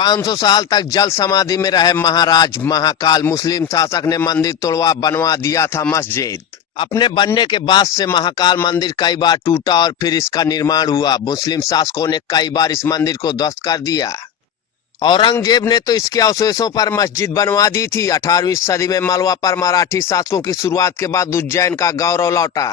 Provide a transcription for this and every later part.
500 साल तक जल समाधि में रहे महाराज महाकाल। मुस्लिम शासक ने मंदिर तोड़वा बनवा दिया था मस्जिद। अपने बनने के बाद से महाकाल मंदिर कई बार टूटा और फिर इसका निर्माण हुआ। मुस्लिम शासकों ने कई बार इस मंदिर को ध्वस्त कर दिया। औरंगजेब ने तो इसके अवशेषों पर मस्जिद बनवा दी थी। 18वीं सदी में मालवा पर मराठी शासकों की शुरुआत के बाद उज्जैन का गौरव लौटा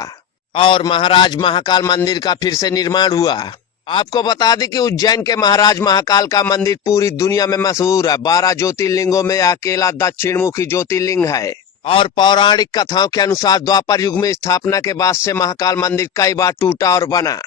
और महाराज महाकाल मंदिर का फिर से निर्माण हुआ। आपको बता दें कि उज्जैन के महाराज महाकाल का मंदिर पूरी दुनिया में मशहूर है। 12 ज्योतिर्लिंगों में अकेला दक्षिण मुखी ज्योतिर्लिंग है और पौराणिक कथाओं के अनुसार द्वापर युग में स्थापना के बाद से महाकाल मंदिर कई बार टूटा और बना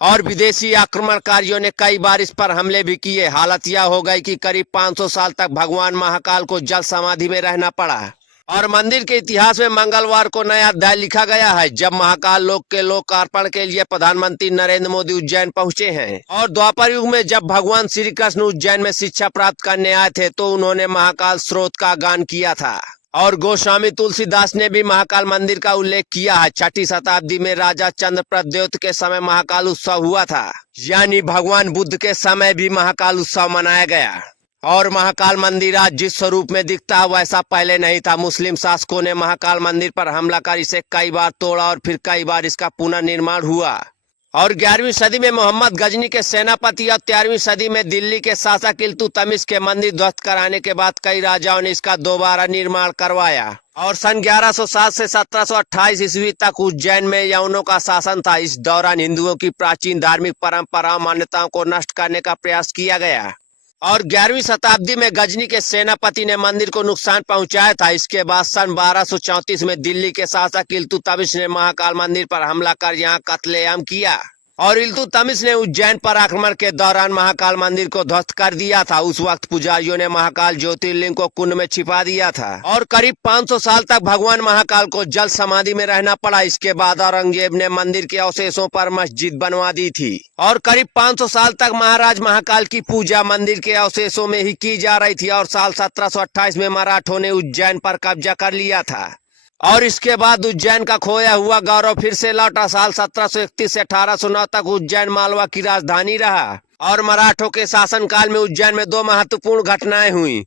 और विदेशी आक्रमणकारियों ने कई बार इस पर हमले भी किए। हालत यह हो गई कि करीब 500 साल तक भगवान महाकाल को जल समाधि में रहना पड़ा और मंदिर के इतिहास में मंगलवार को नया अध्याय लिखा गया है, जब महाकाल लोक के लोकार्पण के लिए प्रधानमंत्री नरेंद्र मोदी उज्जैन पहुंचे हैं। और द्वापर युग में जब भगवान श्री कृष्ण उज्जैन में शिक्षा प्राप्त करने आए थे तो उन्होंने महाकाल स्रोत का गान किया था और गोस्वामी तुलसीदास ने भी महाकाल मंदिर का उल्लेख किया है। 6ठी शताब्दी में राजा चंद्रप्रद्योत के समय महाकाल उत्सव हुआ था, यानी भगवान बुद्ध के समय भी महाकाल उत्सव मनाया गया। और महाकाल मंदिर आज जिस स्वरूप में दिखता है वैसा पहले नहीं था। मुस्लिम शासकों ने महाकाल मंदिर पर हमला कर इसे कई बार तोड़ा और फिर कई बार इसका पुनर्निर्माण हुआ। और 11वीं सदी में मोहम्मद गजनी के सेनापति और 13वीं सदी में दिल्ली के शासक इल्तुतमिश के मंदिर ध्वस्त कराने के बाद कई राजाओं ने इसका दोबारा निर्माण करवाया। और सन 1107 से 1728 ईस्वी तक उज्जैन में यवनों का शासन था। इस दौरान हिंदुओं की प्राचीन धार्मिक परंपराओं मान्यताओं को नष्ट करने का प्रयास किया गया और 11वीं शताब्दी में गजनी के सेनापति ने मंदिर को नुकसान पहुंचाया था। इसके बाद सन 1234 में दिल्ली के शासक इल्तुतमिश ने महाकाल मंदिर पर हमला कर यहां कत्लेआम किया और इल्तुतमिश ने उज्जैन पर आक्रमण के दौरान महाकाल मंदिर को ध्वस्त कर दिया था। उस वक्त पुजारियों ने महाकाल ज्योतिर्लिंग को कुंड में छिपा दिया था और करीब 500 साल तक भगवान महाकाल को जल समाधि में रहना पड़ा। इसके बाद औरंगजेब ने मंदिर के अवशेषों पर मस्जिद बनवा दी थी और करीब 500 साल तक महाराज महाकाल की पूजा मंदिर के अवशेषों में ही की जा रही थी। और साल 1728 में मराठों ने उज्जैन पर कब्जा कर लिया था और इसके बाद उज्जैन का खोया हुआ गौरव फिर से लौटा। साल 1731 से 1809 तक उज्जैन मालवा की राजधानी रहा और मराठों के शासनकाल में उज्जैन में 2 महत्वपूर्ण घटनाएं हुई।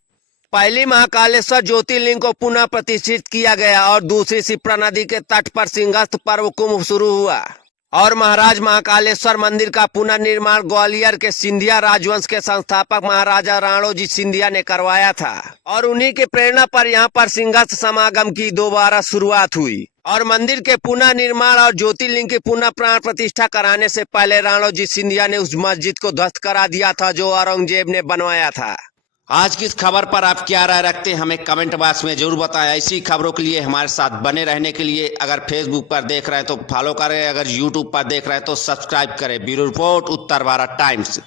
पहली, महाकालेश्वर ज्योतिर्लिंग को पुनः प्रतिष्ठित किया गया और दूसरी, शिप्रा नदी के तट पर सिंहस्थ पर्व कुंभ शुरू हुआ और महाराज महाकालेश्वर मंदिर का पुनर्निर्माण ग्वालियर के सिंधिया राजवंश के संस्थापक महाराजा राणोजी सिंधिया ने करवाया था और उन्हीं के प्रेरणा पर यहाँ पर सिंहस्थ समागम की दोबारा शुरुआत हुई। और मंदिर के पुनः निर्माण और ज्योतिर्लिंग की पुनः प्राण प्रतिष्ठा कराने से पहले राणोजी सिंधिया ने उस मस्जिद को ध्वस्त करा दिया था जो औरंगजेब ने बनवाया था। आज की इस खबर पर आप क्या राय रखते हैं हमें कमेंट बॉक्स में जरूर बताएं। ऐसी खबरों के लिए हमारे साथ बने रहने के लिए अगर फेसबुक पर देख रहे हैं तो फॉलो करें, अगर यूट्यूब पर देख रहे हैं तो सब्सक्राइब करें। ब्यूरो रिपोर्ट, उत्तर भारत टाइम्स।